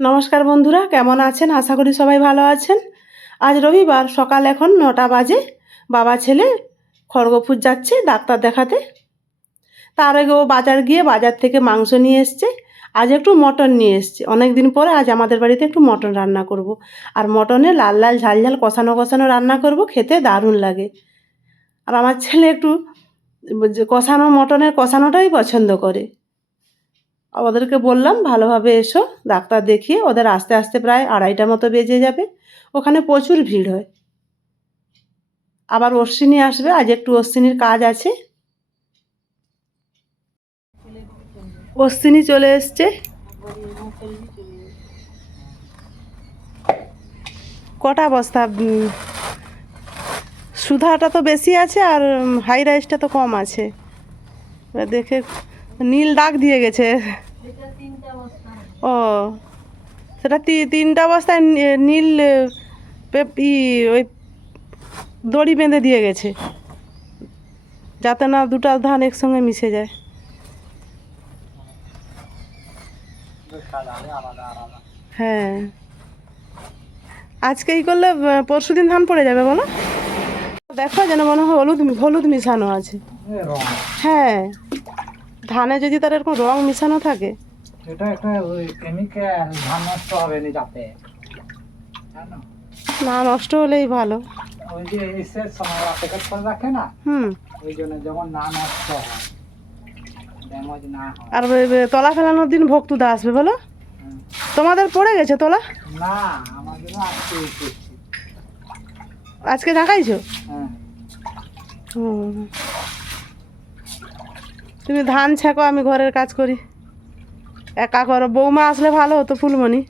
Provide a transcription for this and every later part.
নমস্কার বন্ধুরা, কেমন আছেন? আশা করি সবাই ভালো আছেন। আজ রবিবার, সকাল এখন 9টা বাজে। বাবা ছেলে খড়গপুর যাচ্ছে ডাক্তার দেখাতে। তার আগে ও বাজার থেকে মাংস নিয়ে এসছে। আজ একটু মটন নিয়ে এসছে। অনেক দিন পরে আজ আমাদের বাড়িতে একটু মটন রান্না করব। আর মটনে লাল লাল ঝাল ঝাল কষানো কষানো রান্না করব, খেতে দারুণ লাগে। আর আমার ছেলে একটু কষানো মটনের কষানোটাই পছন্দ করে। ওদেরকে বললাম ভালোভাবে এসো, ডাক্তার দেখিয়ে ওদের আস্তে আস্তে প্রায় 2:30 মতো বেজে যাবে। ওখানে প্রচুর ভিড় হয়। আবার অশ্বিনী আসবে, আজ একটু অশ্বিনীর কাজ আছে। অশ্বিনী চলে এসছে। কটা বস্তা? সুধাটা তো বেশি আছে আর হাই রাইসটা তো কম আছে। দেখে নীল দাগ দিয়ে গেছে। ও, সেটা 3টা বস্তায় নীল ওই দড়ি বেঁধে দিয়ে গেছে, যাতে না দুটো ধান একসঙ্গে মিশে যায়। হ্যাঁ, আজকে এই করলে পরশুদিন ধান পড়ে যাবে বলো। দেখো যেন মনে হয় হলুদ হলুদ মিশানো আছে। হ্যাঁ, ধানে যদি তার এরকম রং মিশানো থাকে, এটা একটা ওই কেমিক্যাল, ধান নষ্ট হবে না যাতে। জানো না নষ্ট হলেই ভালো। ওই যে এসের সময় প্যাকেট করে রাখে না, ওই জন্য যেমন না নষ্ট হয়, ড্যামেজ না হয়। আর তলা ফেলানোর দিন ভক্তুদা আসবে বলো। তোমাদের পড়ে গেছে তলা? না, আমাদের আজকে এসেছে। আজকে ঝাঁকাইছো? হ্যাঁ। তুমি ধান ছেঁকো, আমি ঘরের কাজ করি। একা করো, বৌমা আসলে ভালো হতো ফুলমণি।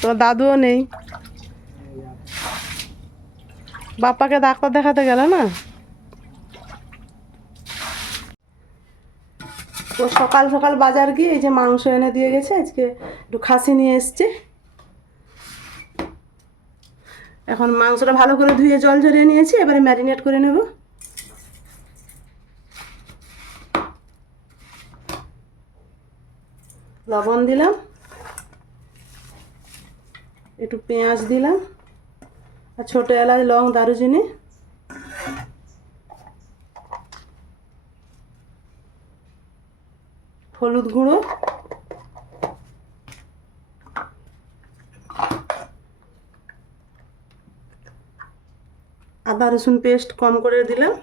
তোমার দাদুও নেই, বাপ্পাকে ডাক্তার দেখাতে গেল না। তো সকাল সকাল বাজার গিয়ে এই যে মাংস এনে দিয়ে গেছে। আজকে একটু খাসি নিয়ে এসছে। এখন মাংসটা ভালো করে ধুয়ে জল ঝরিয়ে নিয়েছি, এবারে ম্যারিনেট করে নেব। লবণ দিলাম, একটু পেঁয়াজ দিলাম, আর ছোটো এলাচ, লং, দারুচিনি, হলুদ গুঁড়ো, আদা রসুন পেস্ট কম করে দিলাম,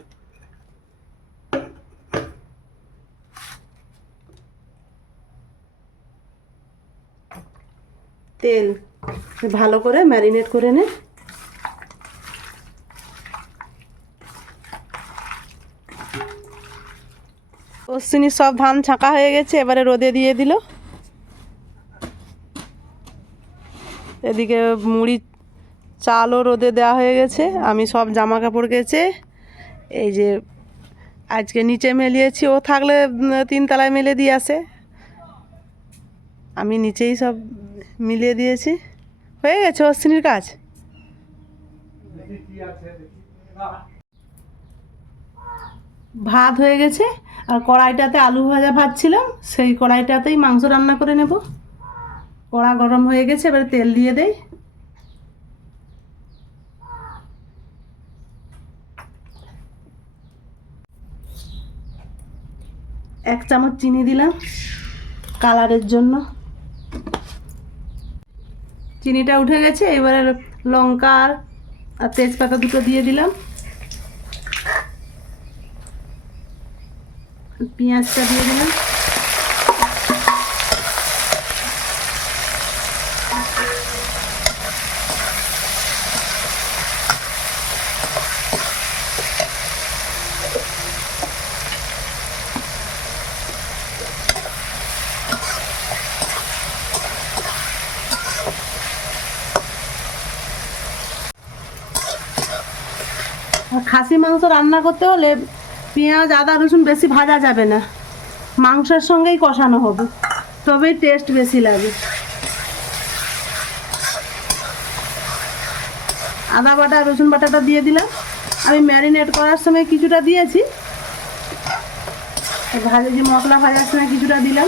তেল। ভালো করে ম্যারিনেট করে নে। অশ্বিনী সব ধান ছাঁকা হয়ে গেছে, এবারে রোদে দিয়ে দিল। এদিকে মুড়ি চালও রোদে দেওয়া হয়ে গেছে। আমি সব জামা কাপড় কেচে এই যে আজকে নিচে মেলিয়েছি। ও থাকলে 3 তলায় মেলে দিয়ে আসে, আমি নিচেই সব মিলিয়ে দিয়েছি। হয়ে গেছে অশ্বিনীর কাজ। ভাত হয়ে গেছে, আর কড়াইটাতে আলু ভাজা ভাজছিলাম, সেই কড়াইটাতেই মাংস রান্না করে নেব। কড়া গরম হয়ে গেছে, এবারে তেল দিয়ে দেই। এক চামচ চিনি দিলাম কালারের জন্য। চিনিটা উঠে গেছে, এবারে লঙ্কা আর তেজপাতা দুটো দিয়ে দিলাম। পেঁয়াজটা দিয়ে দিলাম। আর খাসি মাংস রান্না করতে হলে পেঁয়াজ, আদা, রসুন বেশি ভাজা যাবে না, মাংসের সঙ্গেই কষানো হবে, তবেই টেস্ট বেশি লাগে। আদা বাটা, রসুন বাটাটা দিয়ে দিলাম। আমি ম্যারিনেট করার সময় কিছুটা দিয়েছি, ভাজা যে মশলা ভাজার সময় কিছুটা দিলাম।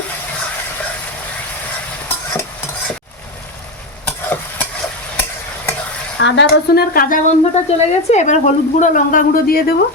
আদা রসুনের কাঁচা গন্ধটা চলে গেছে, এবার হলুদ গুঁড়ো লঙ্কা গুঁড়ো দিয়ে দেবো।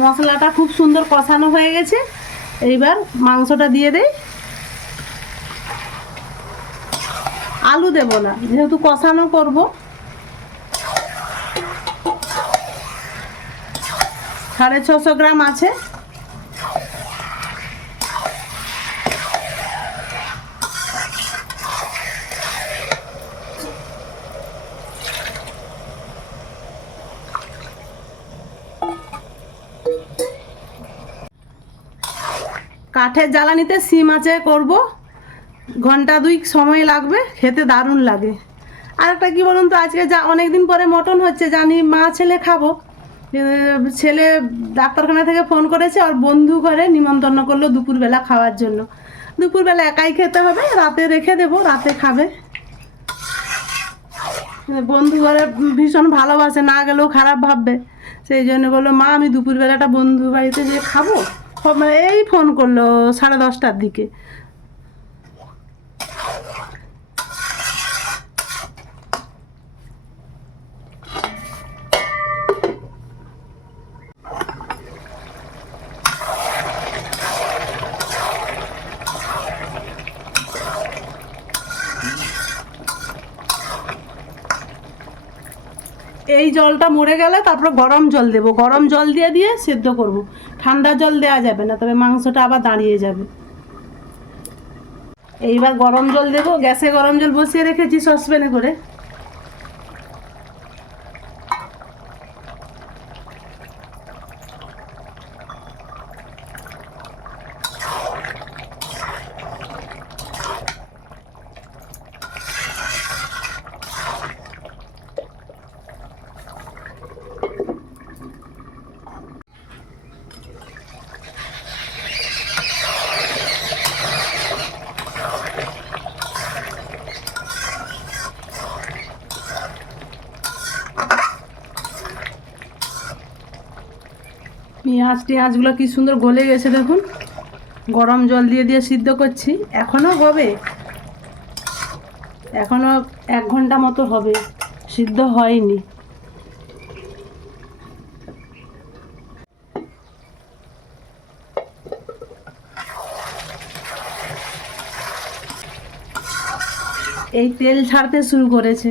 মশলাটা খুব সুন্দর কষানো হয়ে গেছে, এইবার মাংসটা দিয়ে দেই। আলু দেব না, যেহেতু কষানো করব। সাড়ে 600 গ্রাম আছে। কাঠের জ্বালানিতে সিম আঁচে করব, ঘন্টা 2 সময় লাগবে, খেতে দারুণ লাগে। আর একটা কী বলুন তো, আজকে যা অনেক দিন পরে মটন হচ্ছে, জানি মা ছেলে খাবো। ছেলে ডাক্তারখানা থেকে ফোন করেছে, আর বন্ধু ঘরে নিমন্ত্রণ করলো দুপুরবেলা খাওয়ার জন্য। দুপুরবেলা একাই খেতে হবে, রাতে রেখে দেবো, রাতে খাবে। বন্ধু ঘরে ভীষণ ভালোবাসে, না গেলেও খারাপ ভাববে, সেই জন্য বললো মা আমি দুপুরবেলাটা বন্ধু বাড়িতে যেয়ে খাবো। এই ফোন করলো 10:30টার দিকে। এই জলটা মরে গেলে তারপর গরম জল দেব, গরম জল দিয়ে দিয়ে সেদ্ধ করব। ঠান্ডা জল দেওয়া যাবে না, তবে মাংসটা আবার দাঁড়িয়ে যাবে। এইবার গরম জল দেব, গ্যাসে গরম জল বসিয়ে রেখেছি সসপ্যানে করে। পেঁয়াজগুলো কি সুন্দর গলে গেছে দেখুন। গরম জল দিয়ে দিয়ে সিদ্ধ করছি, এখনও হবে, এখনও 1 ঘন্টা মতো হবে, সিদ্ধ হয়নি। এই তেল ছাড়তে শুরু করেছে।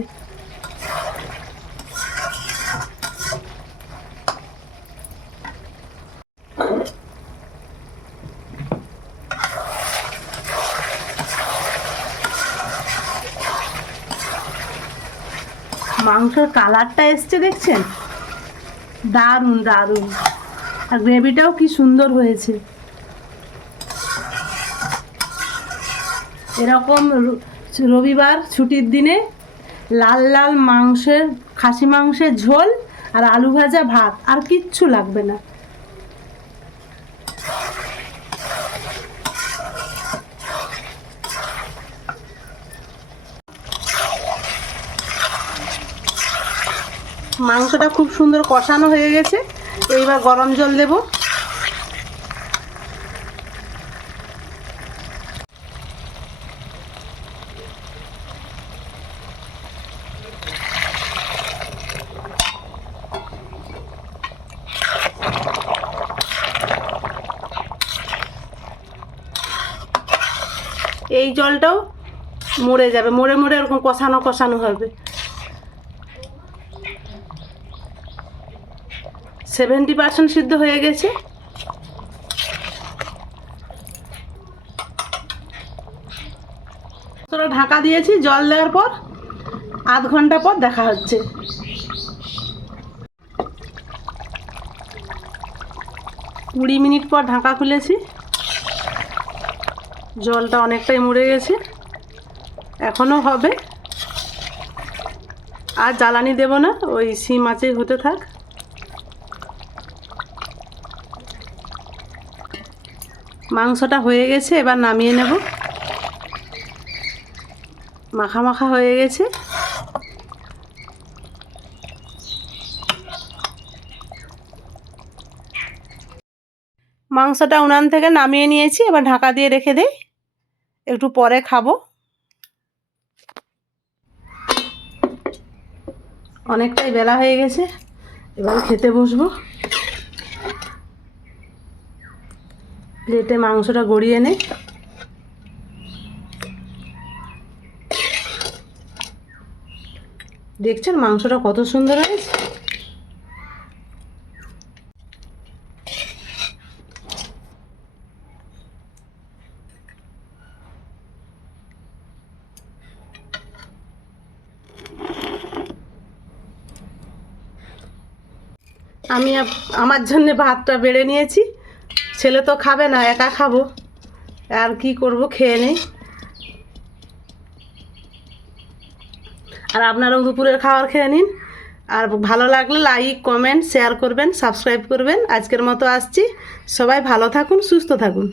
মাংসের কালারটা এসছে দেখছেন, দারুণ দারুণ। আর গ্রেভিটাও কি সুন্দর হয়েছে। এরকম রবিবার ছুটির দিনে লাল লাল মাংসের, খাসি মাংসের ঝোল আর আলু ভাজা ভাত, আর কিচ্ছু লাগবে না। মাংসটা খুব সুন্দর কষানো হয়ে গেছে, এইবার গরম জল দেব। এই জলটাও মরে যাবে, মরে মরে এরকম কষানো কষানো হবে। 70% সিদ্ধ হয়ে গেছে। ঢাকা দিয়েছি, জল দেওয়ার পর আধ ঘন্টা পর দেখা হচ্ছে। 20 মিনিট পর ঢাকা খুলেছি, জলটা অনেকটাই মরে গেছে, এখনও হবে। আর জ্বালানি দেব না, ওই শিম মাছেই হতে থাক। মাংসটা হয়ে গেছে, এবার নামিয়ে নেব। মাখা মাখা হয়ে গেছে। মাংসটা উনান থেকে নামিয়ে নিয়েছি, এবার ঢাকা দিয়ে রেখে দেই, একটু পরে খাবো। অনেকটাই বেলা হয়ে গেছে, এবার খেতে বসবো। প্লেটে মাংসটা গড়িয়ে নেই। দেখছেন মাংসটা কত সুন্দর হয়েছে। আমি আমার জন্য ভাতটা বেড়ে নিয়েছি, ছেলে তো খাবে না, একা খাবো, আর কি করব, খেয়ে নেই। আর আপনারাও দুপুরের খাবার খেয়ে নিন। আর ভালো লাগলে লাইক, কমেন্ট, শেয়ার করবেন, সাবস্ক্রাইব করবেন। আজকের মতো আসছি, সবাই ভালো থাকুন, সুস্থ থাকুন।